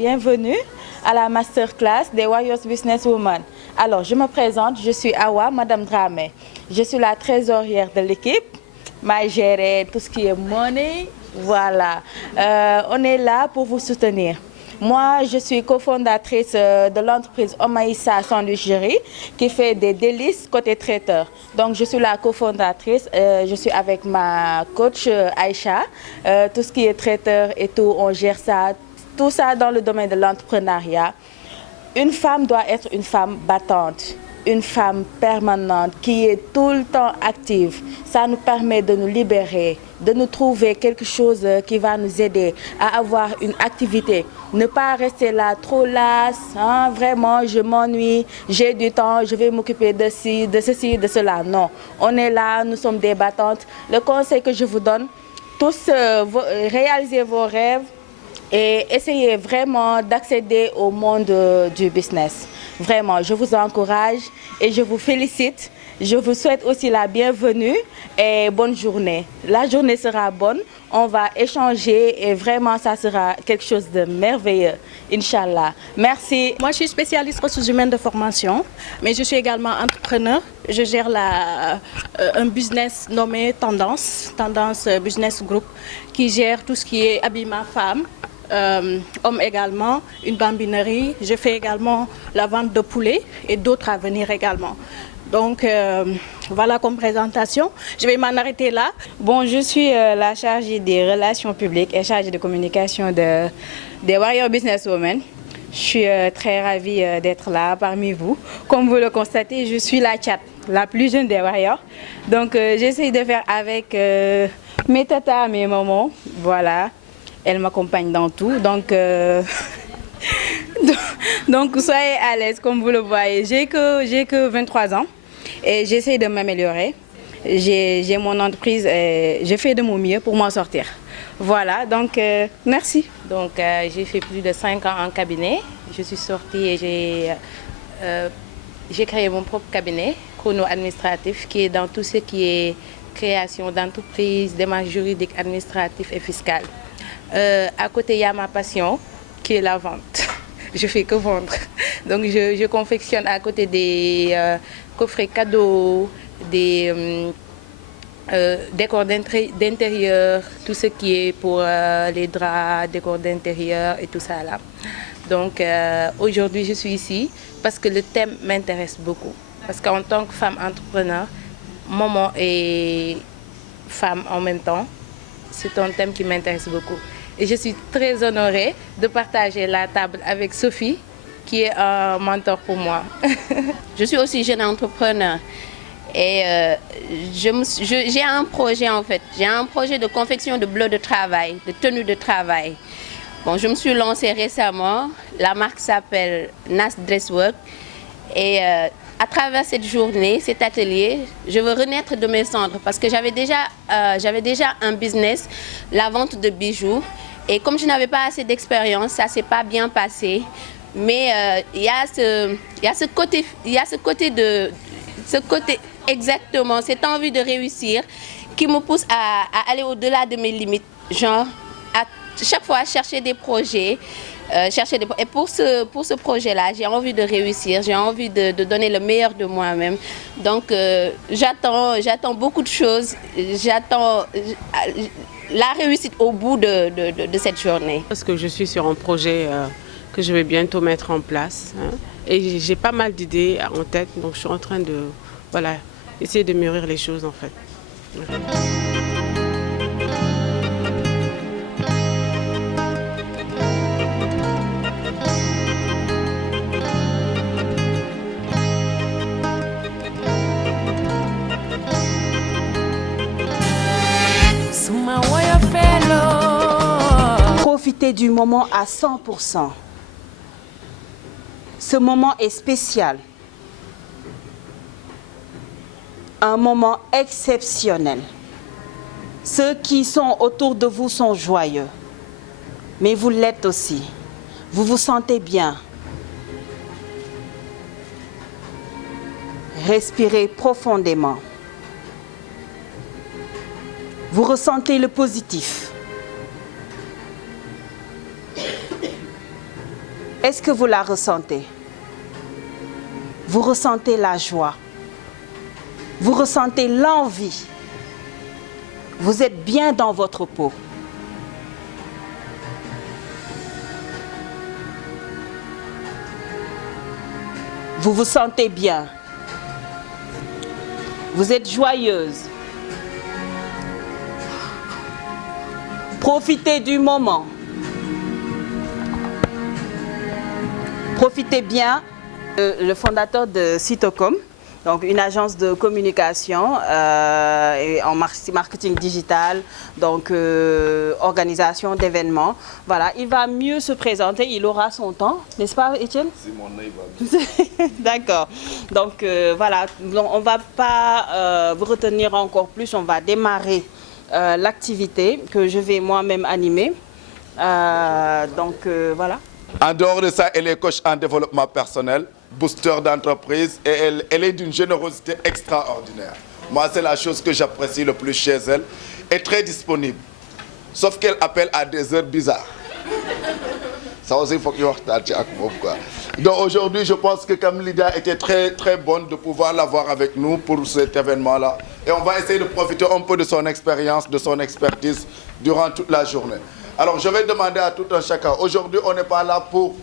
Bienvenue à la masterclass des Warriors Businesswomen. Alors, je me présente, je suis Awa, Madame Dramé. Je suis la trésorière de l'équipe. Je gère tout ce qui est money. Voilà. On est là pour vous soutenir. Moi, je suis cofondatrice de l'entreprise Omaïssa Sandwicherie qui fait des délices côté traiteur. Donc, je suis la cofondatrice. Je suis avec ma coach Aïcha. Tout ce qui est traiteur et tout, on gère ça. Tout ça dans le domaine de l'entrepreneuriat. Une femme doit être une femme battante, une femme permanente qui est tout le temps active. Ça nous permet de nous libérer, de nous trouver quelque chose qui va nous aider à avoir une activité. Ne pas rester là trop lasse, hein, vraiment je m'ennuie, j'ai du temps, je vais m'occuper de ceci, de cela. Non, on est là, nous sommes des battantes. Le conseil que je vous donne, tous réalisez vos rêves, et essayez vraiment d'accéder au monde du business. Vraiment, je vous encourage et je vous félicite. Je vous souhaite aussi la bienvenue et bonne journée. La journée sera bonne, on va échanger et vraiment ça sera quelque chose de merveilleux, Inch'Allah. Merci. Moi, je suis spécialiste ressources humaines de formation, mais je suis également entrepreneur. Je gère un business nommé Tendance Business Group, qui gère tout ce qui est habillement femme. Hommes également, une bambinerie. Je fais également la vente de poulets et d'autres à venir également. Donc voilà comme présentation. Je vais m'en arrêter là. Bon, je suis la chargée des relations publiques et chargée de communication des Warriors Businesswomen. Je suis très ravie d'être là parmi vous. Comme vous le constatez, je suis la chatte, la plus jeune des Warriors. Donc j'essaie de faire avec mes tatas, mes mamans. Voilà. Elle m'accompagne dans tout, donc soyez à l'aise comme vous le voyez. J'ai que 23 ans et j'essaie de m'améliorer. J'ai mon entreprise et je fais de mon mieux pour m'en sortir. Voilà, donc merci. Donc j'ai fait plus de 5 ans en cabinet. Je suis sortie et j'ai créé mon propre cabinet, Chrono Administratif, qui est dans tout ce qui est création d'entreprise, démarches juridiques, administratives et fiscales. À côté, il y a ma passion qui est la vente. Je fais que vendre. Donc, je confectionne à côté des coffrets cadeaux, des décors d'intérieur, tout ce qui est pour les draps, décors d'intérieur et tout ça là. Donc, aujourd'hui, je suis ici parce que le thème m'intéresse beaucoup. Parce qu'en tant que femme entrepreneur, maman et femme en même temps, c'est un thème qui m'intéresse beaucoup. Et je suis très honorée de partager la table avec Sophie, qui est un mentor pour moi. Je suis aussi jeune entrepreneur et j'ai un projet en fait. J'ai un projet de confection de bleus de travail, de tenues de travail. Bon, je me suis lancée récemment. La marque s'appelle Nas Dresswork. Et à travers cette journée, cet atelier, je veux renaître de mes cendres parce que j'avais déjà un business, la vente de bijoux. Et comme je n'avais pas assez d'expérience, ça ne s'est pas bien passé. Mais il y a ce côté exactement, cette envie de réussir qui me pousse à aller au-delà de mes limites. Genre, à chaque fois, chercher des projets. Et pour ce projet-là, j'ai envie de réussir, j'ai envie de donner le meilleur de moi-même. Donc, j'attends beaucoup de choses. J'attends la réussite au bout de cette journée. Parce que je suis sur un projet que je vais bientôt mettre en place. Hein, et j'ai pas mal d'idées en tête, donc je suis en train de essayer de mûrir les choses en fait. Profitez du moment à 100%. Ce moment est spécial. Un moment exceptionnel. Ceux qui sont autour de vous sont joyeux. Mais vous l'êtes aussi. Vous vous sentez bien. Respirez profondément. Vous ressentez le positif. Est-ce que vous la ressentez? Vous ressentez la joie. Vous ressentez l'envie. Vous êtes bien dans votre peau. Vous vous sentez bien. Vous êtes joyeuse. Profitez du moment. Profitez bien. Le fondateur de Cytocom, donc une agence de communication et en marketing digital, donc organisation d'événements. Voilà, il va mieux se présenter, il aura son temps, n'est-ce pas, Étienne? C'est mon œil va bien. D'accord. Donc voilà, on ne va pas vous retenir encore plus, on va démarrer l'activité que je vais moi-même animer. Donc voilà. En dehors de ça, elle est coach en développement personnel, booster d'entreprise et elle est d'une générosité extraordinaire. Moi, c'est la chose que j'apprécie le plus chez elle. Elle est très disponible, sauf qu'elle appelle à des heures bizarres. Ça aussi, il faut qu'il y ait un quoi. Donc aujourd'hui, je pense que comme Lydia était très, très bonne de pouvoir l'avoir avec nous pour cet événement-là. Et on va essayer de profiter un peu de son expérience, de son expertise durant toute la journée. Alors, je vais demander à tout un chacun. Aujourd'hui, on n'est pas là pour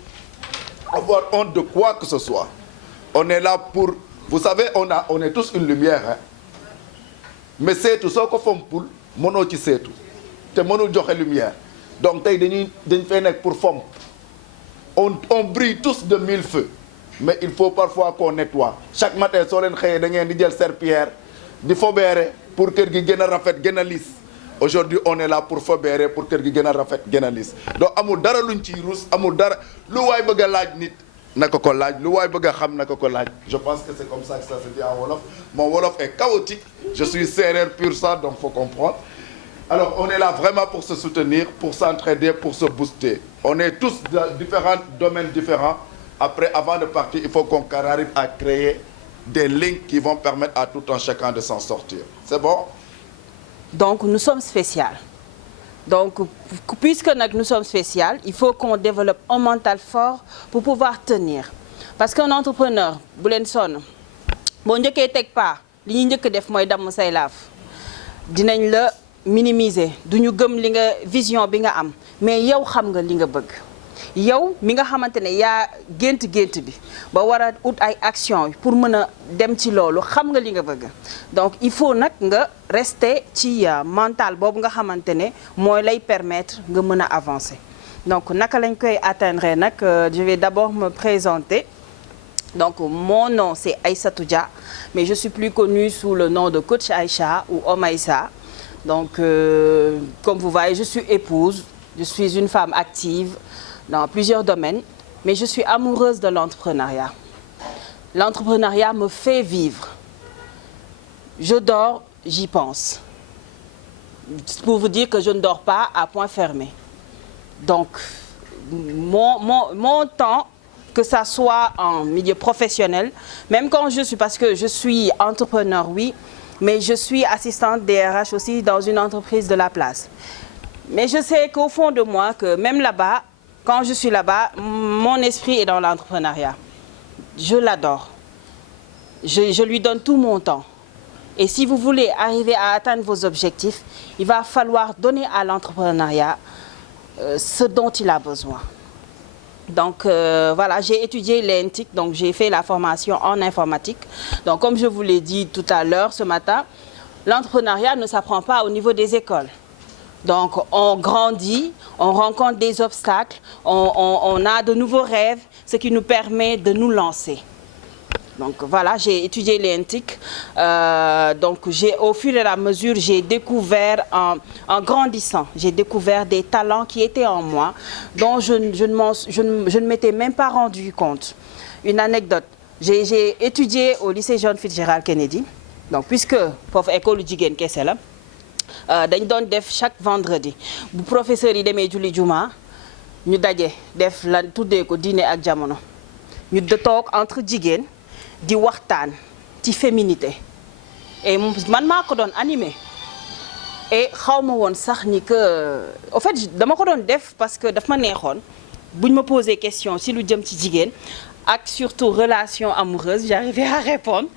avoir honte de quoi que ce soit. On est là pour... Vous savez, on est tous une lumière. Hein? Mais c'est tout ça qu'on fait pour mono ci c'est tout. C'est mono joxe lumière. Donc, dañ fay pour fom. On brille tous de 1000 feux. Mais il faut parfois qu'on nettoie. Chaque matin, si on xeye da ngeen di jël serpillière di fobéré pour kër gi gëna rafet gëna lisse. Aujourd'hui, on est là pour fobérer pour kër gi gëna rafet gëna lisse. Donc amul dara luñ ci rouss, amul dara lu way bëgg laaj nit nako ko laaj, lu way bëgg xam nako ko laaj. Je pense que c'est comme ça que ça se dit en wolof. Mon wolof est chaotique. Je suis sérère pur sang, donc faut comprendre. Alors, on est là vraiment pour se soutenir, pour s'entraider, pour se booster. On est tous dans différents domaines différents. Après, avant de partir, il faut qu'on arrive à créer des lignes qui vont permettre à tout un chacun de s'en sortir. C'est bon? Donc, nous sommes spéciaux. Donc, puisque nous sommes spéciaux, il faut qu'on développe un mental fort pour pouvoir tenir. Parce qu'un entrepreneur, Boulenson, bon Dieu qui tek pas, li ñëk def moy dam say laaf. Dinañ la minimiser, duñu gëm li nga vision bi nga am, mais yow xam nga li nga bëgg. Yow mi nga xamantene ya gënt bi ba wara out ay action pour mëna dem ci lolu xam nga li nga bëgg. Donc il faut nak nga rester ci mental bobu nga xamantene moy lay permettre nga mëna avancer. Donc naka lañ koy atteindre nak je vais d'abord me présenter. Donc mon nom c'est Aïssatou Dia, mais je suis plus connue sous le nom de Coach Aïcha ou Omaïsa. Donc comme vous voyez, je suis épouse, je suis une femme active dans plusieurs domaines, mais je suis amoureuse de l'entrepreneuriat. L'entrepreneuriat me fait vivre. Je dors, j'y pense. Pour vous dire que je ne dors pas à point fermé. Donc, mon temps, que ça soit en milieu professionnel, même quand je suis, parce que je suis entrepreneur, oui, mais je suis assistante DRH aussi dans une entreprise de la place. Mais je sais qu'au fond de moi, que même là-bas, quand je suis là-bas, mon esprit est dans l'entrepreneuriat. Je l'adore. Je lui donne tout mon temps. Et si vous voulez arriver à atteindre vos objectifs, il va falloir donner à l'entrepreneuriat ce dont il a besoin. Donc voilà, j'ai étudié l'ENTIC, donc j'ai fait la formation en informatique. Donc comme je vous l'ai dit tout à l'heure, ce matin, l'entrepreneuriat ne s'apprend pas au niveau des écoles. Donc on grandit, on rencontre des obstacles, on a de nouveaux rêves, ce qui nous permet de nous lancer. Donc voilà, j'ai étudié l'ENTIC. Donc au fur et à mesure, j'ai découvert, en grandissant, j'ai découvert des talents qui étaient en moi, dont je ne m'étais même pas rendu compte. Une anecdote, j'ai étudié au lycée John Fitzgerald Kennedy, donc puisque pour école jigéen kese la, dañ doon def chaque vendredi bu professeur yi demee julli juma ñu daje def la tuddee ko diine ak jamono ñu de toog entre jigéen di waxtaan ci féminité et man maa ko doon animé et xaw ma woon sax ni que au fait dama ko doon def parce que daf ma neexoon buñ me poser question si lu jëm ci jigéen ak surtout relation amoureuse, j'arrivais à répondre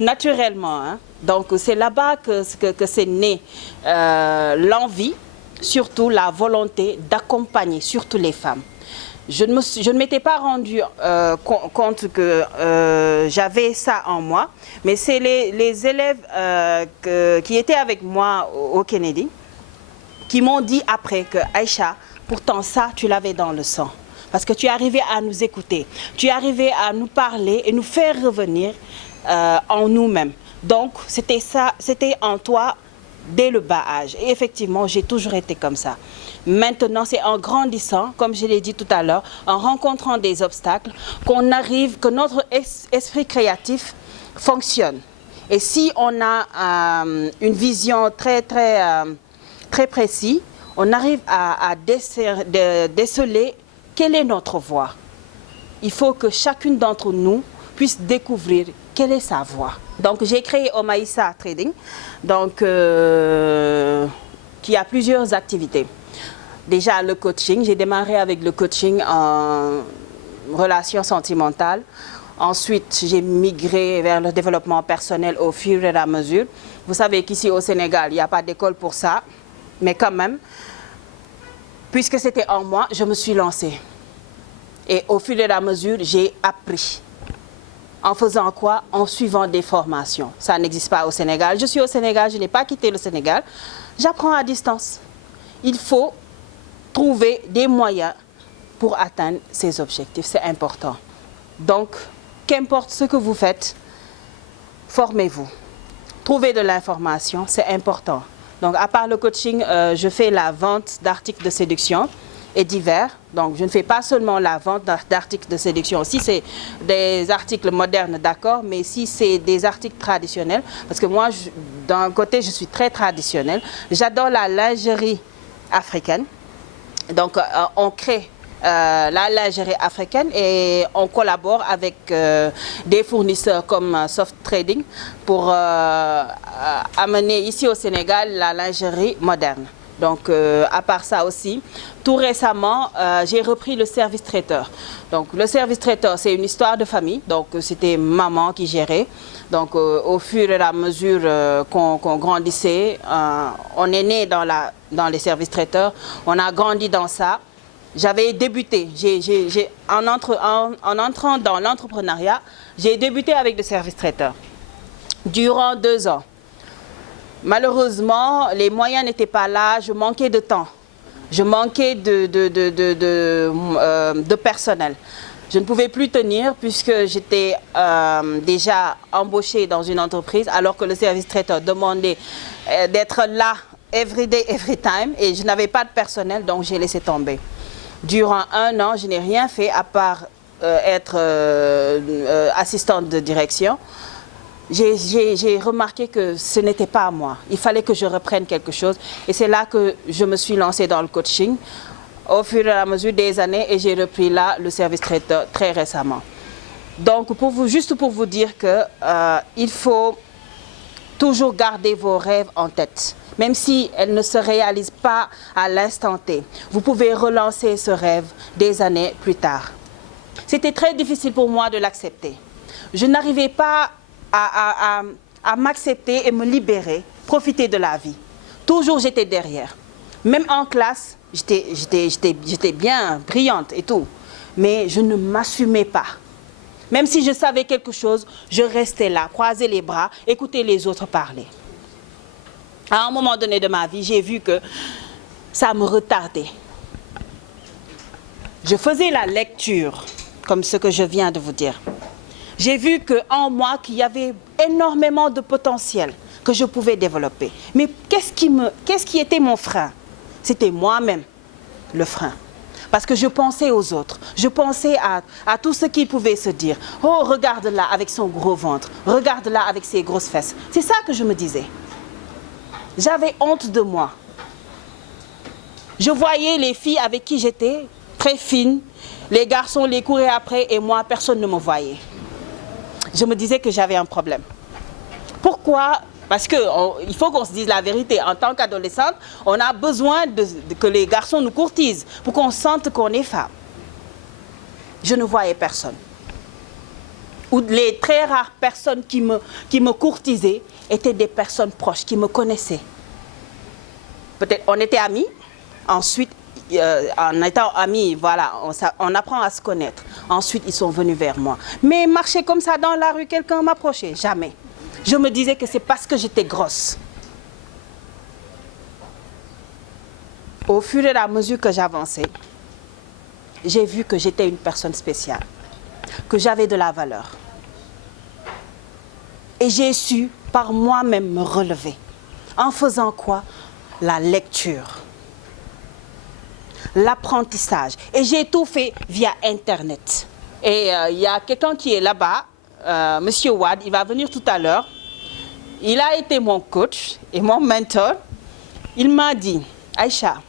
naturellement, hein. Donc c'est là-bas que c'est né l'envie, surtout la volonté d'accompagner surtout les femmes. Je ne m'étais pas rendu compte que j'avais ça en moi, mais c'est les élèves qui étaient avec moi au Kennedy qui m'ont dit après que Aïcha, pourtant ça, tu l'avais dans le sang. Parce que tu arrivais à nous écouter, tu arrivais à nous parler et nous faire revenir en nous-mêmes. Donc c'était ça, c'était en toi dès le bas âge. Et effectivement, j'ai toujours été comme ça. Maintenant, c'est en grandissant, comme je l'ai dit tout à l'heure, en rencontrant des obstacles, qu'on arrive, que notre esprit créatif fonctionne. Et si on a une vision très précise, on arrive à déceler quelle est notre voie. Il faut que chacune d'entre nous puisse découvrir quelle est sa voie. Donc j'ai créé Omaïssa Trading, donc, qui a plusieurs activités. Déjà le coaching, j'ai démarré avec le coaching en relations sentimentales. Ensuite, j'ai migré vers le développement personnel au fur et à mesure. Vous savez qu'ici au Sénégal, il n'y a pas d'école pour ça, mais quand même, puisque c'était en moi, je me suis lancée. Et au fur et à mesure, j'ai appris. En faisant quoi? En suivant des formations. Ça n'existe pas au Sénégal. Je suis au Sénégal, je n'ai pas quitté le Sénégal. J'apprends à distance. Il faut trouver des moyens pour atteindre ces objectifs. C'est important. Donc, qu'importe ce que vous faites, formez-vous. Trouvez de l'information, c'est important. Donc, à part le coaching, je fais la vente d'articles de séduction et divers. Donc, je ne fais pas seulement la vente d'articles de séduction. Si c'est des articles modernes, d'accord, mais si c'est des articles traditionnels, parce que moi, d'un côté, je suis très traditionnelle. J'adore la lingerie africaine. Donc, on crée la lingerie africaine et on collabore avec des fournisseurs comme Soft Trading pour amener ici au Sénégal la lingerie moderne. Donc, à part ça aussi, tout récemment, j'ai repris le service traiteur. Donc, le service traiteur, c'est une histoire de famille. Donc, c'était maman qui gérait. Donc, au fur et à mesure qu'on grandissait, on est né dans les services traiteurs. On a grandi dans ça. J'avais débuté. En entrant dans l'entrepreneuriat, j'ai débuté avec le service traiteur durant 2 ans. Malheureusement, les moyens n'étaient pas là, je manquais de temps, je manquais de personnel. Je ne pouvais plus tenir puisque j'étais déjà embauchée dans une entreprise alors que le service traiteur demandait d'être là every day, every time et je n'avais pas de personnel donc j'ai laissé tomber. Durant 1 an, je n'ai rien fait à part être assistante de direction. J'ai remarqué que ce n'était pas moi. Il fallait que je reprenne quelque chose. Et c'est là que je me suis lancée dans le coaching au fur et à mesure des années et j'ai repris là le service traiteur très récemment. Donc, juste pour vous dire qu'il faut toujours garder vos rêves en tête. Même si elles ne se réalisent pas à l'instant T, vous pouvez relancer ce rêve des années plus tard. C'était très difficile pour moi de l'accepter. Je n'arrivais pas à m'accepter et me libérer, profiter de la vie. Toujours j'étais derrière. Même en classe, j'étais bien brillante et tout. Mais je ne m'assumais pas. Même si je savais quelque chose, je restais là, croiser les bras, écouter les autres parler. À un moment donné de ma vie, j'ai vu que ça me retardait. Je faisais la lecture, comme ce que je viens de vous dire. J'ai vu qu'en moi, qu'il y avait énormément de potentiel que je pouvais développer. Mais qu'est-ce qui était mon frein? C'était moi-même, le frein. Parce que je pensais aux autres. Je pensais à tout ce qui pouvait se dire. Oh, regarde-la avec son gros ventre. Regarde-la avec ses grosses fesses. C'est ça que je me disais. J'avais honte de moi. Je voyais les filles avec qui j'étais très fines. Les garçons les couraient après et moi, personne ne me voyait. Je me disais que j'avais un problème. Pourquoi Parce qu'il faut qu'on se dise la vérité. En tant qu'adolescente, on a besoin que les garçons nous courtisent pour qu'on sente qu'on est femme. Je ne voyais personne. Ou les très rares personnes qui me courtisaient étaient des personnes proches, qui me connaissaient. Peut-être on était amis, ensuite, en étant amis, voilà, on apprend à se connaître. Ensuite, ils sont venus vers moi. Mais marcher comme ça dans la rue, quelqu'un m'approchait, jamais. Je me disais que c'est parce que j'étais grosse. Au fur et à mesure que j'avançais, j'ai vu que j'étais une personne spéciale, que j'avais de la valeur. Et j'ai su par moi-même me relever. En faisant quoi? La lecture, l'apprentissage. Et j'ai tout fait via Internet. Et il y a quelqu'un qui est là-bas, Monsieur Wad, il va venir tout à l'heure. Il a été mon coach et mon mentor. Il m'a dit, Aïcha,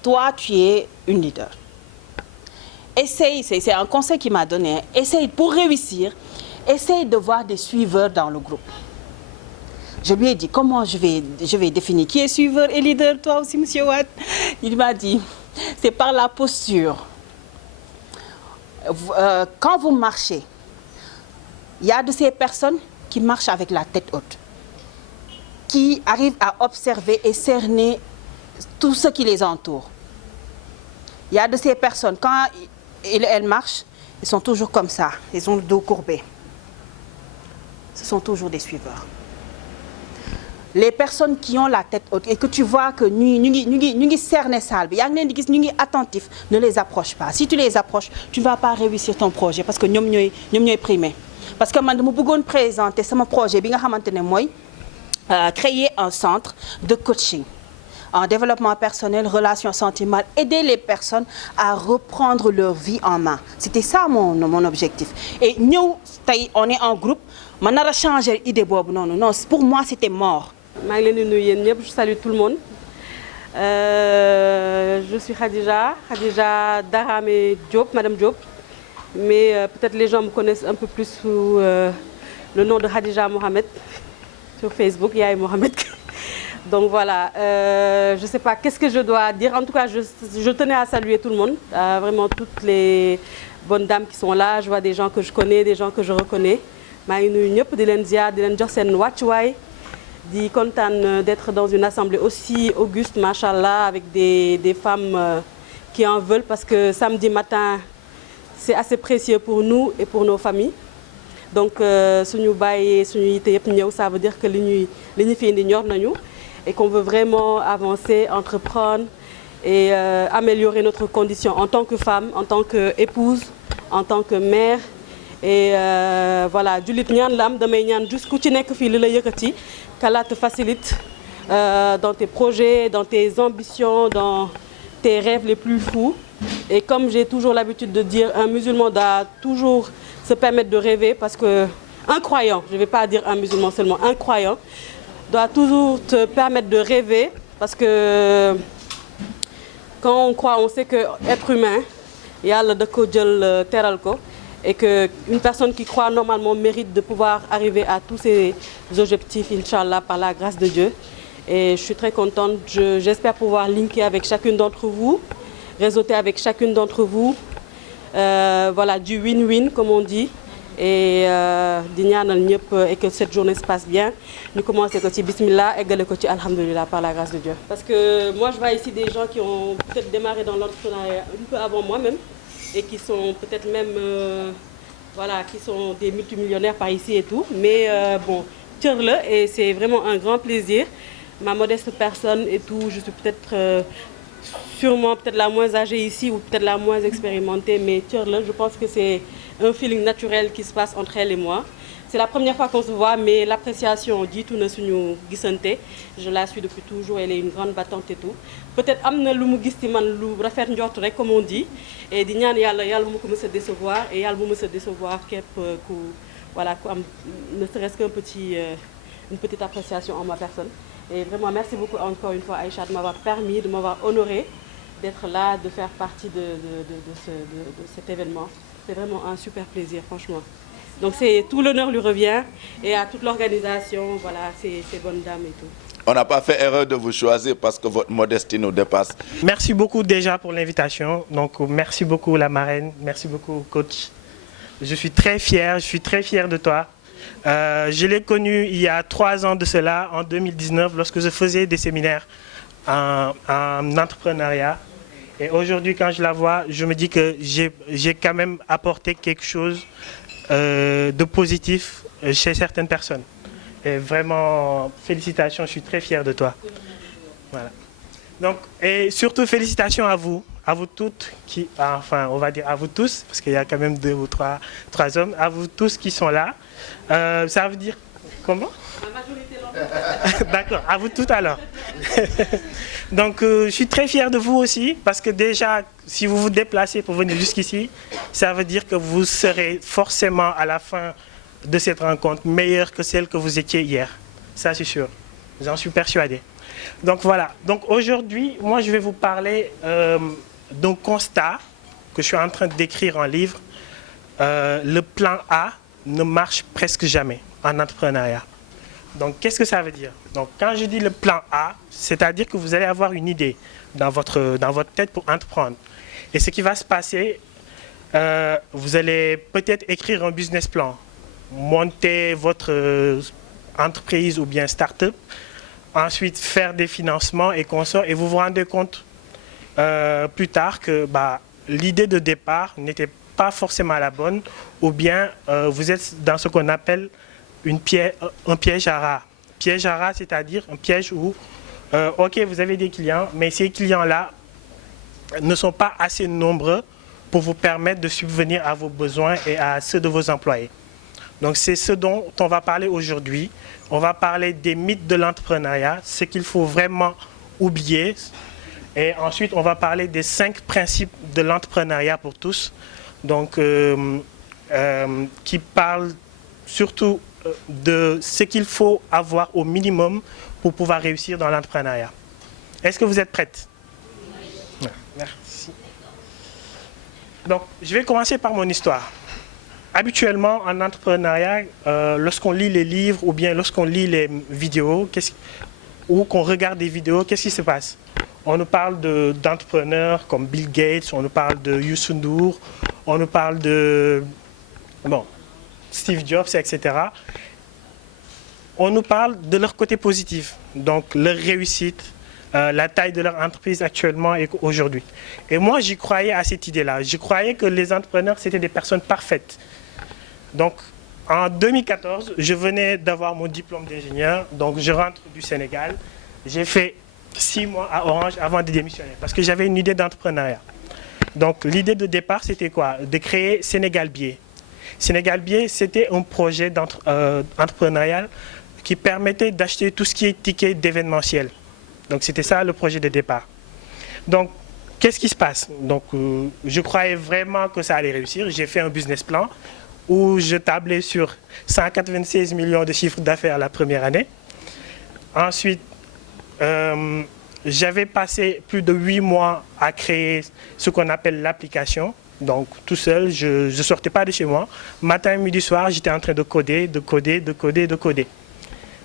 toi tu es une leader. Essaye, c'est un conseil qu'il m'a donné, essaye pour réussir, essaye de voir des suiveurs dans le groupe. Je lui ai dit, comment je vais définir qui est suiveur et leader, toi aussi, Monsieur Watt? Il m'a dit, c'est par la posture. Quand vous marchez, il y a de ces personnes qui marchent avec la tête haute, qui arrivent à observer et cerner tout ce qui les entoure. Il y a de ces personnes, quand elles marchent, elles sont toujours comme ça, elles ont le dos courbé. Ce sont toujours des suiveurs. Les personnes qui ont la tête haute et que tu vois que nous cerner salbe, nous attentifs, ne les approche pas. Si tu les approches, tu ne vas pas réussir ton projet parce que nous sommes primés. Parce que moi, je vais présenter mon projet, créer un centre de coaching en développement personnel, relations sentimentales, aider les personnes à reprendre leur vie en main. C'était ça mon objectif. Et nous, on est en groupe, on a changé l'idée. Non, pour moi, c'était mort. Je salue tout le monde. Je suis Khadija Darame Diop, Madame Diop. Mais peut-être les gens me connaissent un peu plus sous le nom de Khadija Mohamed sur Facebook, Yaye Mohamed. Donc voilà, je ne sais pas qu'est-ce que je dois dire. En tout cas, je tenais à saluer tout le monde, vraiment toutes les bonnes dames qui sont là. Je vois des gens que je connais, des gens que je reconnais. Je suis contente d'être dans une assemblée aussi auguste, machallah, avec des femmes qui en veulent parce que samedi matin, c'est assez précieux pour nous et pour nos familles. Donc, ça veut dire que les filles et qu'on veut vraiment avancer, entreprendre et améliorer notre condition en tant que femme, en tant qu'épouse, en tant que mère. Et voilà, qu'Allah te facilite dans tes projets, dans tes ambitions, dans tes rêves les plus fous. Et comme j'ai toujours l'habitude de dire, un musulman doit toujours se permettre de rêver parce qu'un croyant, je ne vais pas dire un musulman seulement, un croyant, doit toujours te permettre de rêver parce que quand on croit, on sait qu'être humain, il y a le teral ko. Et qu'une personne qui croit normalement mérite de pouvoir arriver à tous ses objectifs, Inch'Allah, par la grâce de Dieu. Et je suis très contente, j'espère pouvoir linker avec chacune d'entre vous, réseauter avec chacune d'entre vous, voilà, du win-win comme on dit. Et que cette journée se passe bien. Nous commençons avec Bismillah et Alhamdulillah par la grâce de Dieu. Parce que moi je vois ici des gens qui ont peut-être démarré dans l'entrepreneuriat un peu avant moi-même. Et qui sont peut-être même, voilà, qui sont des multimillionnaires par ici et tout. Mais bon, tire-le et c'est vraiment un grand plaisir. Ma modeste personne et tout, je suis peut-être, sûrement peut-être la moins âgée ici ou peut-être la moins expérimentée, mais tire-le, je pense que c'est un feeling naturel qui se passe entre elle et moi. C'est la première fois qu'on se voit, mais l'appréciation dit tout ne suñu gisante. Je la suis depuis toujours, elle est une grande battante et tout. Peut-être amna lu mu gis ci man lu rafet njort rek comme on dit et di ñaan yalla bu ma ko mësa décevoir et yalla bu mësa décevoir képp ku voilà ku am ne serait-ce qu'un petit une petite appréciation en ma personne. Et vraiment merci beaucoup encore une fois Aïcha de m'avoir permis, de m'avoir honoré d'être là, de faire partie de cet événement. C'est vraiment un super plaisir franchement. Donc tout l'honneur lui revient et à toute l'organisation, voilà, ces bonnes dames et tout. On n'a pas fait erreur de vous choisir parce que votre modestie nous dépasse. Merci beaucoup déjà pour l'invitation. Donc merci beaucoup la marraine, merci beaucoup coach. Je suis très fier de toi. Je l'ai connue il y a 3 ans de cela, en 2019, lorsque je faisais des séminaires en entrepreneuriat. Et aujourd'hui, quand je la vois, je me dis que j'ai quand même apporté quelque chose de positif chez certaines personnes. Et vraiment, félicitations, je suis très fier de toi. Voilà. Donc, et surtout, félicitations à vous toutes, enfin, on va dire à vous tous, parce qu'il y a quand même 2 ou 3 hommes, à vous tous qui sont là. Ça veut dire, comment? La majorité l'emporte. D'accord, à vous toutes alors. Donc, je suis très fier de vous aussi, parce que déjà, si vous vous déplacez pour venir jusqu'ici, ça veut dire que vous serez forcément à la fin de cette rencontre meilleure que celle que vous étiez hier. Ça, c'est sûr. J'en suis persuadé. Donc, voilà. Donc, aujourd'hui, moi, je vais vous parler d'un constat que je suis en train d'écrire en livre. Le plan A ne marche presque jamais en entrepreneuriat. Donc, qu'est-ce que ça veut dire? Donc, quand je dis le plan A, c'est-à-dire que vous allez avoir une idée dans votre tête pour entreprendre. Et ce qui va se passer, vous allez peut-être écrire un business plan, monter votre entreprise ou bien start-up, ensuite faire des financements et consorts, et vous vous rendez compte plus tard que l'idée de départ n'était pas forcément la bonne, ou bien vous êtes dans ce qu'on appelle un piège à rats. Piège à rats, c'est-à-dire un piège où, ok, vous avez des clients, mais ces clients-là ne sont pas assez nombreux pour vous permettre de subvenir à vos besoins et à ceux de vos employés. Donc c'est ce dont on va parler aujourd'hui. On va parler des mythes de l'entrepreneuriat, ce qu'il faut vraiment oublier. Et ensuite, on va parler des 5 principes de l'entrepreneuriat pour tous. Donc, qui parlent surtout de ce qu'il faut avoir au minimum pour pouvoir réussir dans l'entrepreneuriat. Est-ce que vous êtes prêtes? Oui. Merci. Donc, je vais commencer par mon histoire. Habituellement, en entrepreneuriat, lorsqu'on lit les livres ou bien lorsqu'on lit les vidéos ou qu'on regarde des vidéos, qu'est-ce qui se passe? On nous parle d'entrepreneurs comme Bill Gates, on nous parle de Youssou N'Dour, on nous parle de Steve Jobs, etc. On nous parle de leur côté positif, donc leur réussite, la taille de leur entreprise actuellement et aujourd'hui. Et moi, j'y croyais à cette idée-là. Je croyais que les entrepreneurs, c'était des personnes parfaites. Donc, en 2014, je venais d'avoir mon diplôme d'ingénieur, donc je rentre du Sénégal. J'ai fait 6 mois à Orange avant de démissionner, parce que j'avais une idée d'entrepreneuriat. Donc, l'idée de départ, c'était quoi? De créer Sénégal Billet. Sénégal Billet, c'était un projet entrepreneurial qui permettait d'acheter tout ce qui est ticket d'événementiel. Donc, c'était ça le projet de départ. Donc, qu'est-ce qui se passe? Donc, je croyais vraiment que ça allait réussir. J'ai fait un business plan où je tablais sur 196 millions de chiffres d'affaires la première année. Ensuite, j'avais passé plus de 8 mois à créer ce qu'on appelle l'application. Donc, tout seul, je ne sortais pas de chez moi. Matin, midi, soir, j'étais en train de coder.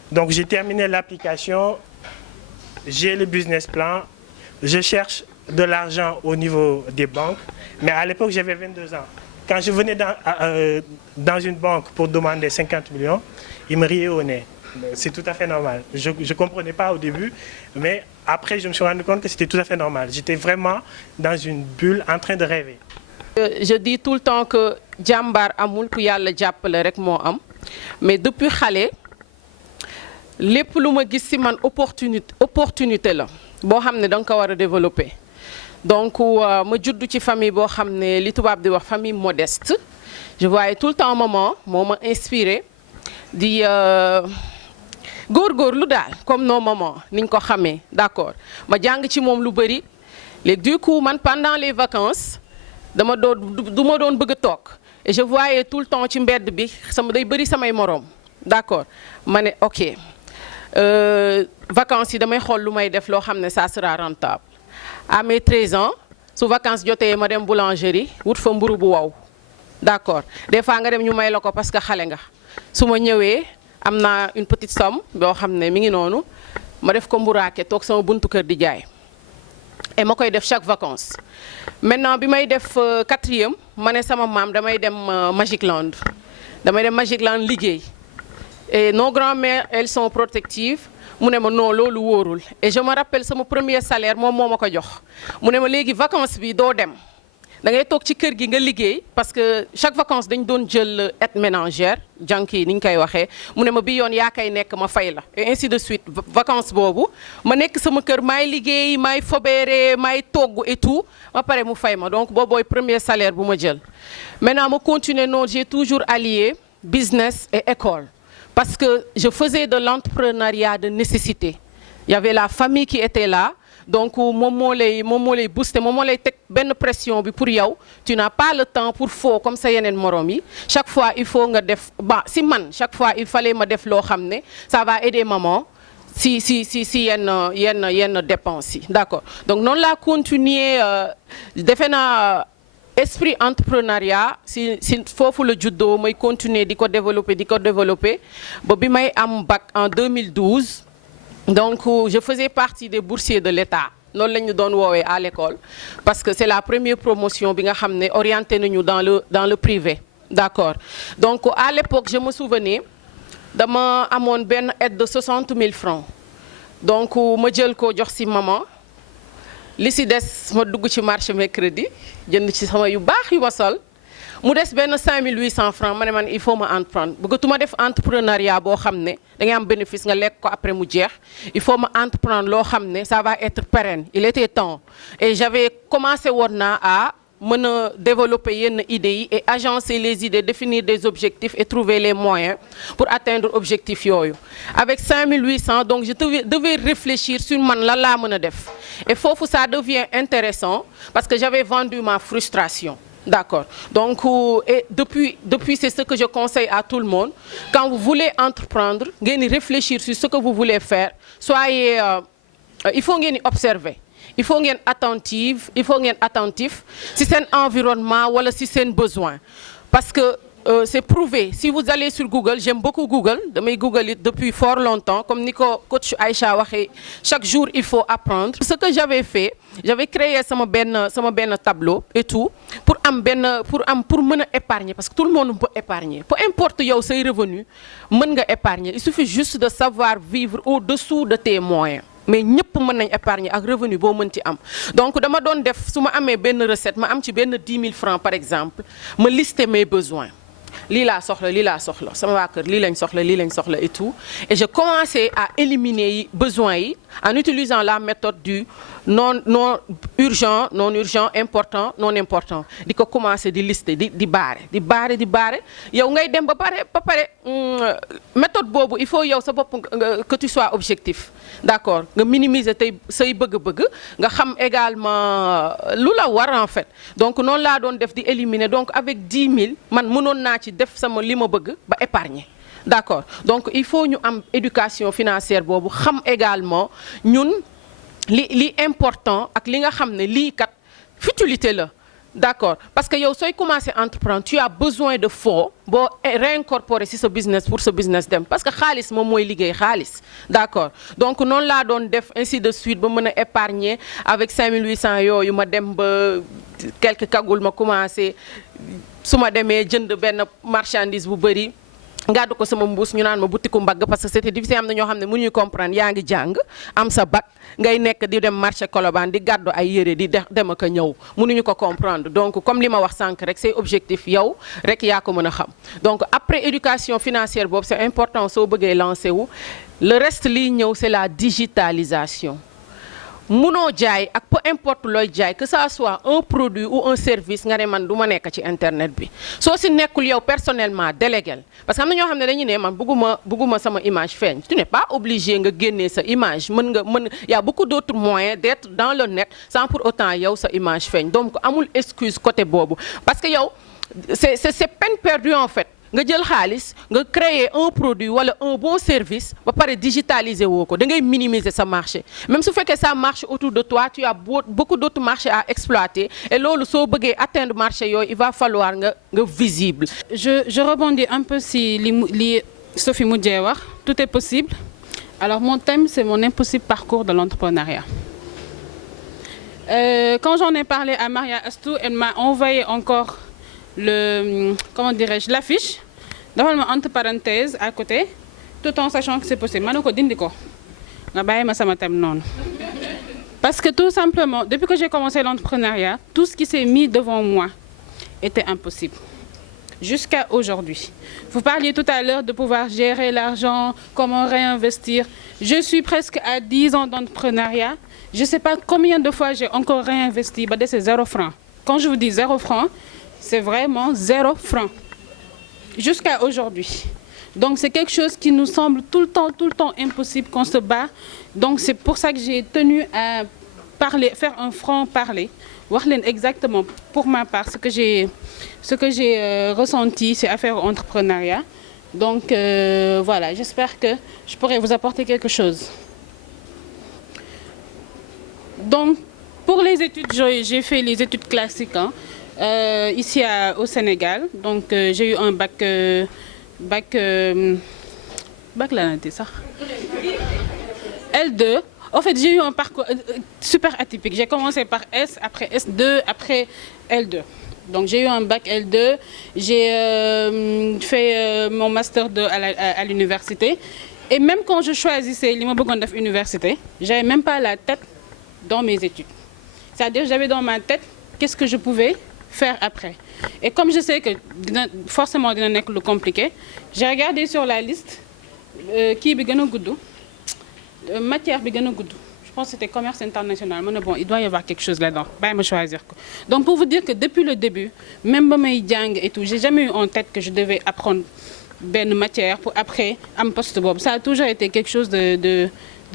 Donc, j'ai terminé l'application. J'ai le business plan. Je cherche de l'argent au niveau des banques. Mais à l'époque, j'avais 22 ans. Quand je venais dans une banque pour demander 50 millions, ils me riaient au nez. C'est tout à fait normal. Je ne comprenais pas au début, mais après, je me suis rendu compte que c'était tout à fait normal. J'étais vraiment dans une bulle en train de rêver. Je dis tout le temps que jàmbaar amul ku yàlla jàppale rek moo am, mais depuis xale lépp lu ma gis ci man opportunité la boo xam ne da nga ko war a développer. Donc ma judd ci famille boo xam ne li tubaab di wax famille modeste. Je voyais tout le temps maman moo ma inspiré di góorgóorlu daal comme nos mamans niñ ko xamee, d'accord. Ma jàng ci moom lu bari. Léegi du coup man pendant les vacances du ma doon bëgg a toog et je voyais tout le temps ci mbedd bi day bëri samay moroom, d'accord. Ma ne ok vacances yi damay xool lu may def loo xam ne ça sera rentable. À mes 13 ans su vacances jotee ma dem boulangerie wut fa mburu bu wow d'accord des fois nga dem ñu may la ko parce que xale nga su ma ñëwee am naa une petite somme boo xam ne mi ngi noonu ma def ko mburaake toog sama buntu kër di jaay et ma koy def chaque vacances. Maintenant bi may def 4e ma ne sama maam damay dem Magic Land liggéey et nos grand-mères elles sont protectives mu ne ma non loolu wóorul et je me rappelle sama premier salaire moom moo ma ko jox mu ne ma léegi vacances bi doo dem da ngay toog ci kër gi nga liggéey parce que chaque vacances dañ doon jël aide ménagère jànk yi ni ñu koy waxee mu ne ma bi yoon yaa kay nekk ma fay la et ainsi de suite vacances boobu ma nekk sama kër maay liggéey maay fobeere maay togg et tout ma pare mu fay ma donc boobooy premier salaire bu ma jël. Maintenant ma continuer noonu j'ai toujours allié business et école parce que je faisais de l'entrepreneuriat de nécessité. Il y avait la famille qui était là. Donc moom moo lay booster moom moo lay teg benn pression bi pour yow tu n'as pas le temps pour foo comme sa yeneen morom yi chaque fois il faut nga def si man chaque fois il fallait ma def loo xam ne ça va aider maman si yenn dépenses yi d'accord donc noonu laa continuer defe naa esprit entrepreneuriat si foofu la juddoo may continuer di ko développer ba bi may am bac en 2012. Donc je faisais partie des boursiers de l'État noonu la ñu doon woowee à l'école parce que c'est la première promotion bi nga xam ne orienté nañu dans le privé d'accord donc à l'époque je me souvenais dama amoon benn aide de 60 000 francs donc ma jël ko jox ci maman li ci des ma dugg ci marché mercredi jënd ci sama yu baax yu ma sol mu des benn 5800 francs ma ne man il faut ma entreprendre bëggatuma def entrepreneuriat boo xam ne da ngay am bénéfice nga lekk ko après mu jeex il faut ma entreprendre loo xam ne ça va être pérenne il était temps et j'avais commencé woon naa à mën a développer yenn idées yi et agencer les idées définir des objectifs et trouver les moyens pour atteindre objectifs yooyu avec 5800 donc je devais réfléchir sur man lan laa mën a def et foofu ça devient intéressant parce que j'avais vendu ma frustration. D'accord. Donc, et depuis c'est ce que je conseille à tout le monde. Quand vous voulez entreprendre, réfléchir sur ce que vous voulez faire. Soyez, il faut observer. Il faut être attentif. Si c'est un environnement ou si c'est un besoin. Parce que c'est prouvé. Si vous allez sur Google, j'aime beaucoup Google. Je Google depuis fort longtemps. Comme Nico, coach Aïcha waxé, chaque jour il faut apprendre. Ce que j'avais fait, j'avais créé sama ben tableau et tout pour mener épargner parce que tout le monde peut épargner. Peu importe yow say revenu, mën nga épargner. Il suffit juste de savoir vivre au-dessous de tes moyens. Mais ñëpp mën nañ épargner ak revenu boo mën ci am donc dama doon def su ma amee benn recette ma am ci benn 10 000 francs par exemple ma lister mes besoins lii laa soxla sama waa kër lii lañ soxla et tout et je commençais à éliminer besoins yi en utilisant la méthode du non urgent important non important di ko commencer di lister di baare yow ngay dem ba pare méthode boobu il faut yow sa bopp que tu sois objectif d'accord nga minimiser say bëgg-bëgg nga xam également lu la war en fait donc noonu laa doon def di éliminer donc avec 10 000 man mënoon naa ci def sama li ma bëgg ba épargner d'accord donc il faut ñu am éducation financière boobu xam également ñun li important ak li nga xam ne lii kat futilité la d'accord parce que yow sooy commencer entreprendre tu as besoin de fonds boo réincorporer ci sa business pour sa business dem parce que xaalis moom mooy liggéey xaalis d'accord donc noonu laa doon def ainsi de suite ba mën a épargner avec 5800 yooyu ma dem ba quelques kagul ma commencer su ma demee jënd benn marchandise bu bëri ngàddu ko sama mbuus ñu naan ma butiku mbagg parce que c'était difficile am na ñoo xam ne mënuñu comprendre yaa ngi jàng am sa bac ngay nekk di dem marché Colobane di gàddu ay yére di dem ak a ñëw mënuñu ko comprendre donc comme li ma wax sànq rek c'est objectif yow rek yaa ko mën a xam donc après éducation financière boobu c'est important soo bëggee lancer wu le reste liy ñëw c'est la digitalisation munoo jaay ak peu importe looy jaay que ça soit un produit ou un service nga ne man du ma nekk ci internet bi soo si nekkul yow personnellement délégué parce que am na ñoo xam ne dañuy ne man bëgguma sama image feeñ tu n'es pas obligé nga génnee sa image y a beaucoup d'autres moyens d'être dans le net sans pour autant yow sa image feeñ donc amul excuse côté boobu parce que yow c'est peine perdue en fait nga jël xaalis nga créer un produit wala un bon service ba pare digitaliser woo ko da ngay minimiser sa marché même su fekkee ça marche autour de toi tu as beaucoup d'autres marchés à exploiter et loolu soo bëggee atteindre marché yooyu il va falloir nga visible. Je rebondis un peu si li Sophie mujjee wax tout est possible. Alors mon thème c'est mon impossible parcours de l'entrepreneuriat. Quand j'en ai parlé à Maria Astou, elle m'a envoyé encore l'affiche, d'abord entre parenthèses à côté, tout en sachant que c'est possible. Manoko dindiko, nga baye ma sama thème non. Parce que tout simplement, depuis que j'ai commencé l'entrepreneuriat, tout ce qui s'est mis devant moi était impossible. Jusqu'à aujourd'hui. Vous parliez tout à l'heure de pouvoir gérer l'argent, comment réinvestir. Je suis presque à 10 ans d'entrepreneuriat. Je ne sais pas combien de fois j'ai encore réinvesti. C'est 0 francs. Quand je vous dis 0 francs, c'est vraiment 0 francs. Jusqu'à aujourd'hui. Donc c'est quelque chose qui nous semble tout le temps impossible qu'on se bat. Donc c'est pour ça que j'ai tenu à parler, faire un franc-parler. Voir exactement pour ma part ce que j'ai ressenti, c'est affaire entrepreneuriat. Donc voilà, j'espère que je pourrai vous apporter quelque chose. Donc pour les études, j'ai fait les études classiques ici au Sénégal. Donc j'ai eu un bac là, ça. L2. En fait, j'ai eu un parcours super atypique. J'ai commencé par S, après S2, après L2. Donc j'ai eu un bac L2, j'ai fait mon master 2 à l'université. Et même quand je choisissais l'université, je n'avais même pas la tête dans mes études. C'est-à-dire j'avais dans ma tête qu'est-ce que je pouvais faire après. Et comme je sais que forcément c'est le compliqué, j'ai regardé sur la liste qui est matière bi gën a gudd. Je pense que c'était commerce international. Bon, il doit y avoir quelque chose là-dedans. Je vais choisir. Donc pour vous dire que depuis le début, même ba may jàng et tout, j'ai jamais eu en tête que je devais apprendre une matière pour après am poste bob. Ça a toujours été quelque chose de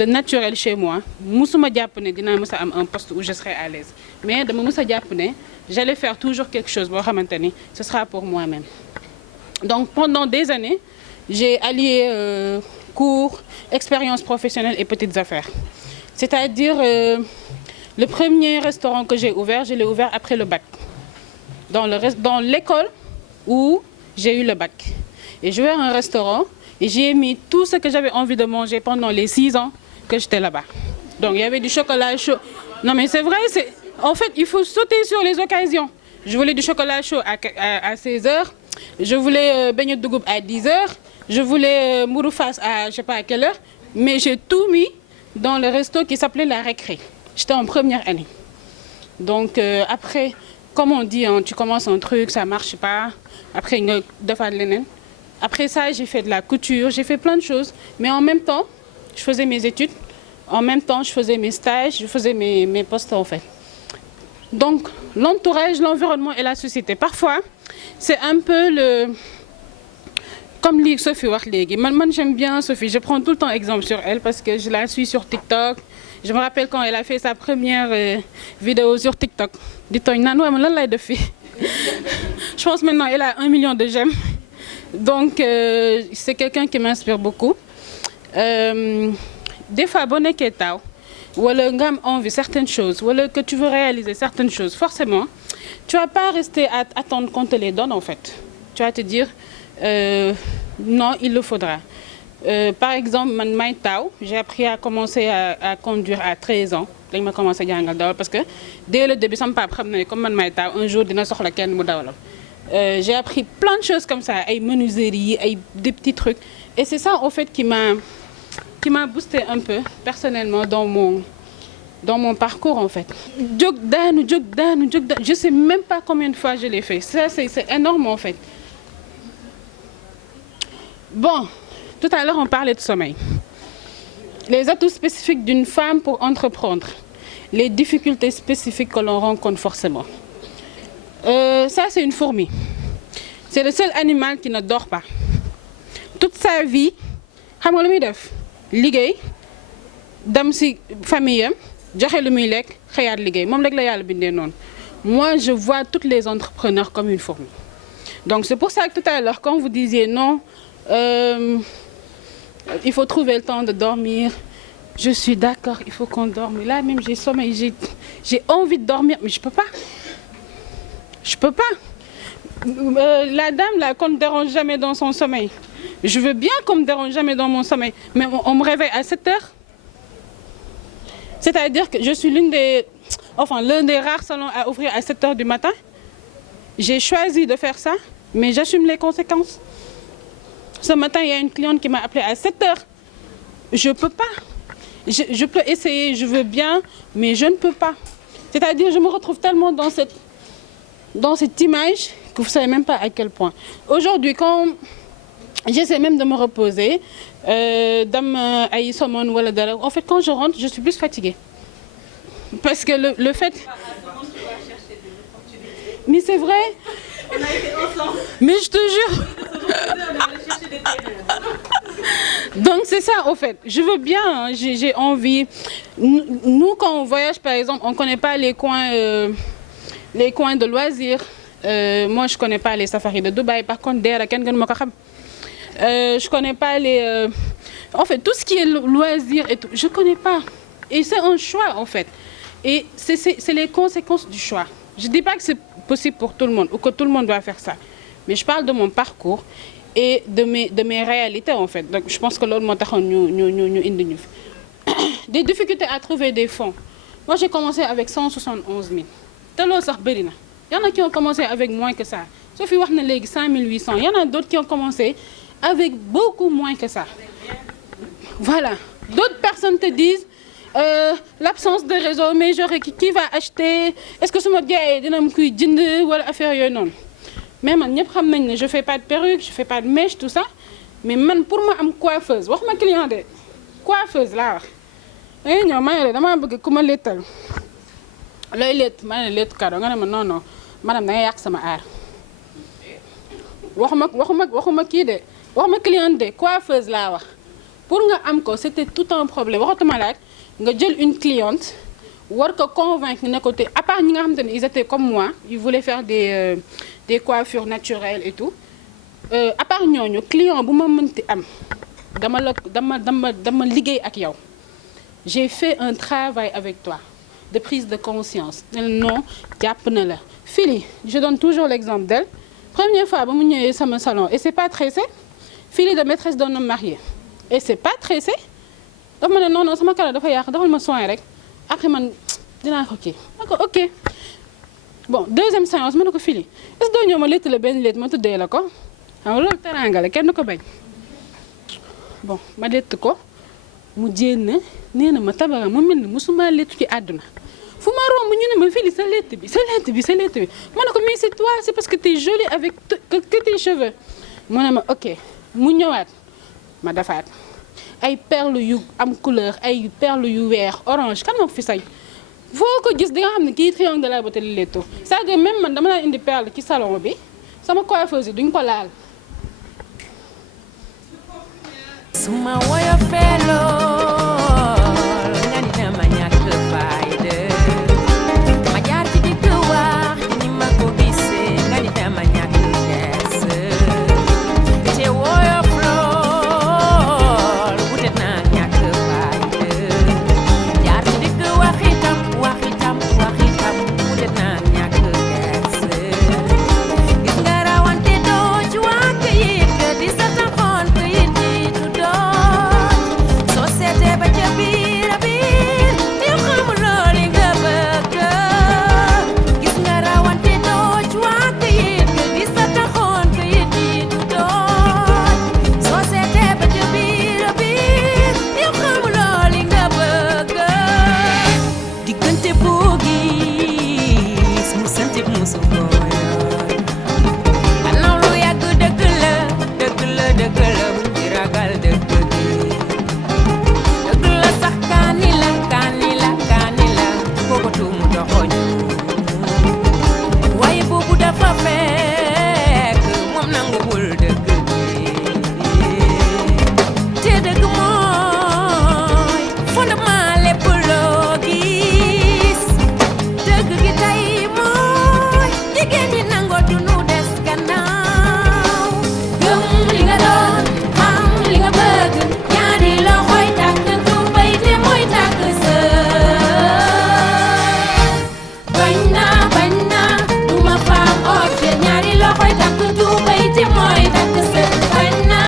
naturel chez moi. Musuma japp né dina mësa am un poste où je serais à l'aise. Mais dama mësa japp né j'allais faire toujours quelque chose bo xamanteni ce sera pour moi-même. Donc pendant des années, j'ai allié cours, expérience professionnelle et petites affaires. C'est-à-dire, le premier restaurant que j'ai ouvert, je l'ai ouvert après le bac. Dans l'école où j'ai eu le bac. Et j'ai ouvert un restaurant et j'ai mis tout ce que j'avais envie de manger pendant les 6 ans que j'étais là-bas. Donc il y avait du chocolat chaud. Non mais c'est vrai, en fait il faut sauter sur les occasions. Je voulais du chocolat chaud à 16h, je voulais beignet de dougoub à 10h, je voulais mouroufas à je ne sais pas à quelle heure, mais j'ai tout mis dans le resto qui s'appelait La Récré. J'étais en première année. Donc après, comme on dit, hein, tu commences un truc, ça ne marche pas. Après, après ça, j'ai fait de la couture, j'ai fait plein de choses. Mais en même temps, je faisais mes études. En même temps, je faisais mes stages, je faisais mes postes en fait. Donc l'entourage, l'environnement et la société. Parfois, c'est un peu le... Comme Sophie Warlégui. Moi, j'aime bien Sophie. Je prends tout le temps exemple sur elle parce que je la suis sur TikTok. Je me rappelle quand elle a fait sa première vidéo sur TikTok. Je pense maintenant elle a 1 million de j'aime. Donc, c'est quelqu'un qui m'inspire beaucoup. Des fois, bonne kétao, ou le envie certaines choses, ou que tu veux réaliser certaines choses, forcément, tu ne vas pas rester à attendre qu'on te les donne en fait. Tu vas te dire, non, il le faudra. Par exemple, j'ai appris à commencer à conduire à 13 ans. J'ai commencé à conduire parce que dès le début, comme un jour, j'ai appris plein de choses comme ça, des menuiseries, des petits trucs. Et c'est ça en fait qui m'a boosté un peu personnellement dans mon parcours en fait. Je ne sais même pas combien de fois je l'ai fait. Ça, c'est énorme en fait. Bon, tout à l'heure on parlait de sommeil. Les atouts spécifiques d'une femme pour entreprendre. Les difficultés spécifiques que l'on rencontre forcément. Ça c'est une fourmi. C'est le seul animal qui ne dort pas. Toute sa vie, liggéey dem ci famille joxe lu muy lekk xëyaat liggéey moom rek la yàlla bindee noonu. Moi je vois tous les entrepreneurs comme une fourmi. Donc c'est pour ça que tout à l'heure, quand vous disiez non, il faut trouver le temps de dormir, je suis d'accord, il faut qu'on dorme. Là même j'ai sommeil, j'ai envie de dormir, mais je peux pas. Je peux pas. La dame là qu'on ne dérange jamais dans son sommeil. Je veux bien qu'on me dérange jamais dans mon sommeil, mais on me réveille à 7 heures. C'est-à-dire que je suis l'un des rares salons à ouvrir à 7 heures du matin. J'ai choisi de faire ça, mais j'assume les conséquences. Ce matin, il y a une cliente qui m'a appelé à 7 heures. Je peux pas. Je peux essayer, je veux bien, mais je ne peux pas. C'est-à-dire, je me retrouve tellement dans cette image que vous ne savez même pas à quel point. Aujourd'hui, quand j'essaie même de me reposer, en fait, quand je rentre, je suis plus fatiguée. Parce que le fait... Mais c'est vrai. On a été ensemble. Mais je te jure. Donc c'est ça, au fait. Je veux bien, hein, j'ai envie. Nous, quand on voyage, par exemple, on ne connaît pas les coins de loisirs. Moi, je ne connais pas les safaris de Dubaï. Par contre, je ne connais pas les... En fait, tout ce qui est loisirs et tout, je ne connais pas. Et c'est un choix, en fait. Et c'est les conséquences du choix. Je ne dis pas que c'est possible pour tout le monde ou que tout le monde doit faire ça. Mais je parle de mon parcours et de mes réalités, en fait. Donc, je pense que l'autre des difficultés à trouver des fonds. Moi, j'ai commencé avec 171 000. Il y en a qui ont commencé avec moins que ça. Sauf qu'il y a 5 800. Il y en a d'autres qui ont commencé avec beaucoup moins que ça. Voilà. D'autres personnes te disent l'absence de réseau, mais genre qui va acheter? Est-ce que ce mot est dynamique ou affaire non? Mais man, je ne fais pas de perruque, je ne fais pas de mèche, tout ça. Mais man, pour moi, je suis coiffeuse. Je suis client de coiffeuse là. Et non, je veux comment l'étal. Là, il est, non, non, madame, je suis sama art. Je suis client de coiffeuse là. Pour nga am ko, c'était tout un problème. Nga jël une cliente, war ko convaincre ne côté à part ñi nga xamantene ils étaient comme moi, ils voulaient faire des coiffures naturelles et tout. À part ñooñu client bu ma mënti am dama liggéey ak yow. J'ai fait un travail avec toi de prise de conscience. Non, japp na la. Fili, je donne toujours l'exemple d'elle. Première fois ba mu ñëwé sama salon et c'est pas tressé. Fili de maîtresse d'un homme marié. Et c'est pas tressé. Donc je non, sama kala dafa yak, defal ma soin rek. Après man dina ko ki. D'accord, OK. Bon, deuxième séance, je ko Fili. Est-ce que ñoo ma létt la ben létt ma tuddé la ko? Xam loolu teranga la kenn ko bañ. Bon, ma létt ko mu jénn néna ma tabara mu melni musuma létt ci aduna. Fu ma romb ñu ne ma Fili sa létt bi. Manako mais c'est toi, c'est parce que tu es jolie avec tes cheveux. Mu ne ma OK. Mu ñëwaat ma defaat ay perles yu am couleur ay perles yu weex orange kan moo fi say foo ko gis di nga xam ne kii triangle de la beauté li letto c'est-à-dire même man dama naa indi perle ci salon bi sama coiffeuse yi duñ ko laal.